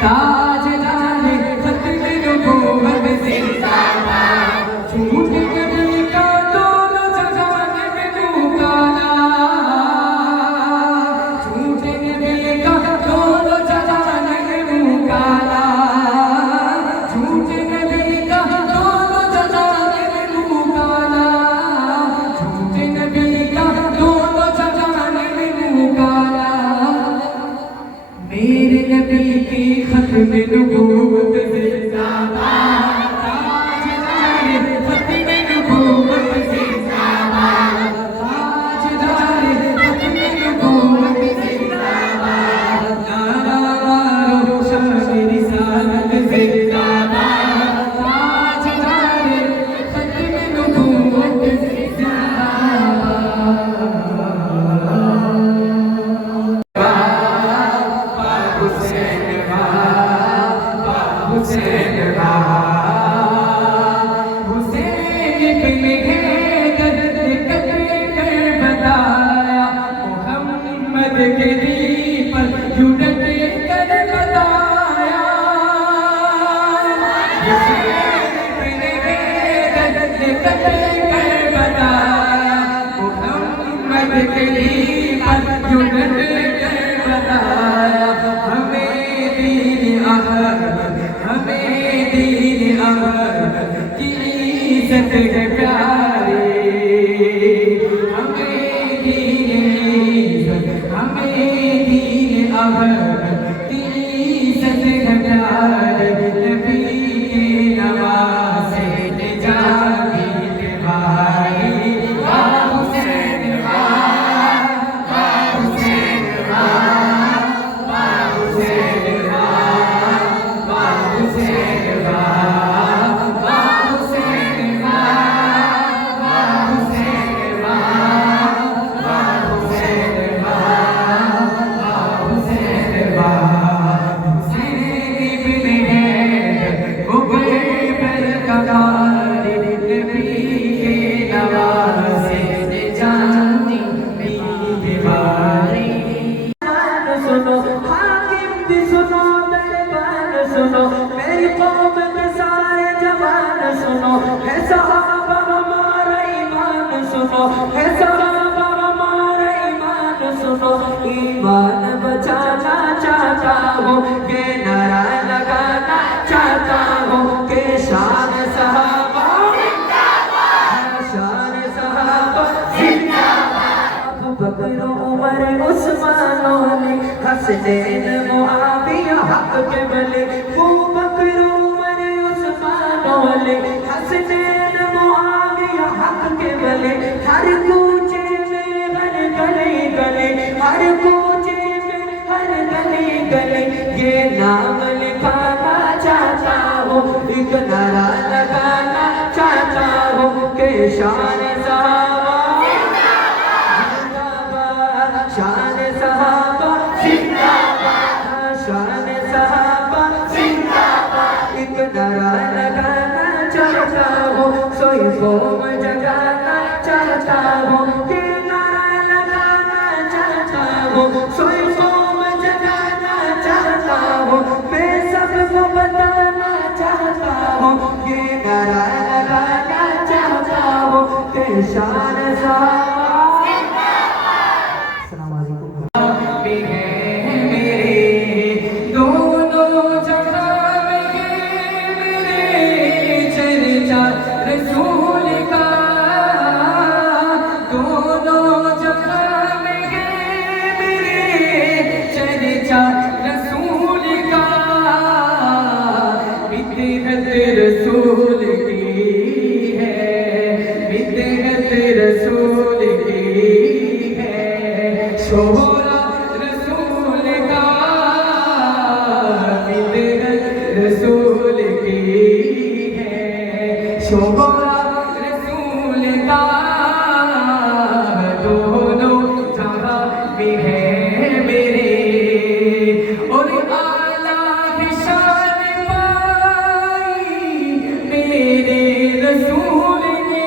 ताजदारे खत्म नबूवत जिंदाबाद, झूठ नबी का दोनों जहान में मुकाला, झूठ नबी का दोनों जहान में मुकाला, झूठ नबी का दोनों जहान में मुकाला, झूठ नबी का दोनों जहान में मुकाला। मेरे नबी की खत्म नबूवत जिंदाबाद, ताजदारे खत्म नबूवत जिंदाबाद, ताजदारे खत्म नबूवत जिंदाबाद, नारा मारो शान रिसालत जिंदाबाद, ताजदारे खत्म नबूवत जिंदाबाद। हुसैन इब्न हैदर ने कत्ल कर बताया, मोहम्मद के दीन पर जुड़त कर बताया। हुसैन इब्न हैदर ने कत्ल कर बताया, मोहम्मद के दीन पर जुड़त कर बताया। हमें दीन अहमद, हमें दीन अहमद की इज्जत है प्यारी, हमें दीन इज्जत, हमें दीन अहमद की इज्जत है प्यारी। नबी के नवासे ने जागी तुम्हारी, वाह हुसैन वाह, वाह हुसैन वाह, वाह हुसैन वाह, वाह हुसैन वाह, वाह हुसैन वाह, वाह हुसैन वाह, वाह हुसैन वाह, वाह हुसैन वाह। हुसैन इब्न हैदर मुग़फ़्फ़र का कारी, नबी के नवासे ने जानी बीमारी। सुनो हाकिम भी सुनो, दरबार सुनो, मेरी कौम के सारे जवान सुनो, है सहाबा हमारा ईमान सुनो, है सहाबा हमारा ईमान सुनो। ईमान बचाना चाहता हो, ये नारा लगाना चाहता हो कि शान सहाबा जिंदाबाद, शान सहाबा जिंदाबाद। अबू बकर उमर उस्मान अली हसनैन मुआविया हक के बले, अबू बकर उमर उस्मान अली हसनैन मुआविया हक के बले। हर कूचे में हर गली गली, हर कूचे में हर गली गली ये नाम लिखाना चाहता हो, एक नारा लगाना चाहता हो कि शान सहाबा जिंदाबाद, शान सहाबा जिंदाबाद, शान सहाबा जिंदाबाद। एक नारा लगाना चाहता हो, सोई कौम जगाना चाहता हो, कि नारा लगाना चाहता हो, सोई कौम जगाना चाहता हो। मैं सबको बताना चाहता हो, ये नारा लगाना चाहता हो कि शान सहाबा। अस्सलाम वालेकुम। मेरे दोनों जहां में मेरे चर्चा रसूल का, दोनों जहां में मेरे चर्चा रसूल का। बिदअत रसूल की है, बिदअत रसूल की है, शोहरा रसूल का, बिदअत रसूल की है, शोहरा रसूल का। दोनों जहां में है मेरे, और आला की शान पाई मेरे रसूल ने।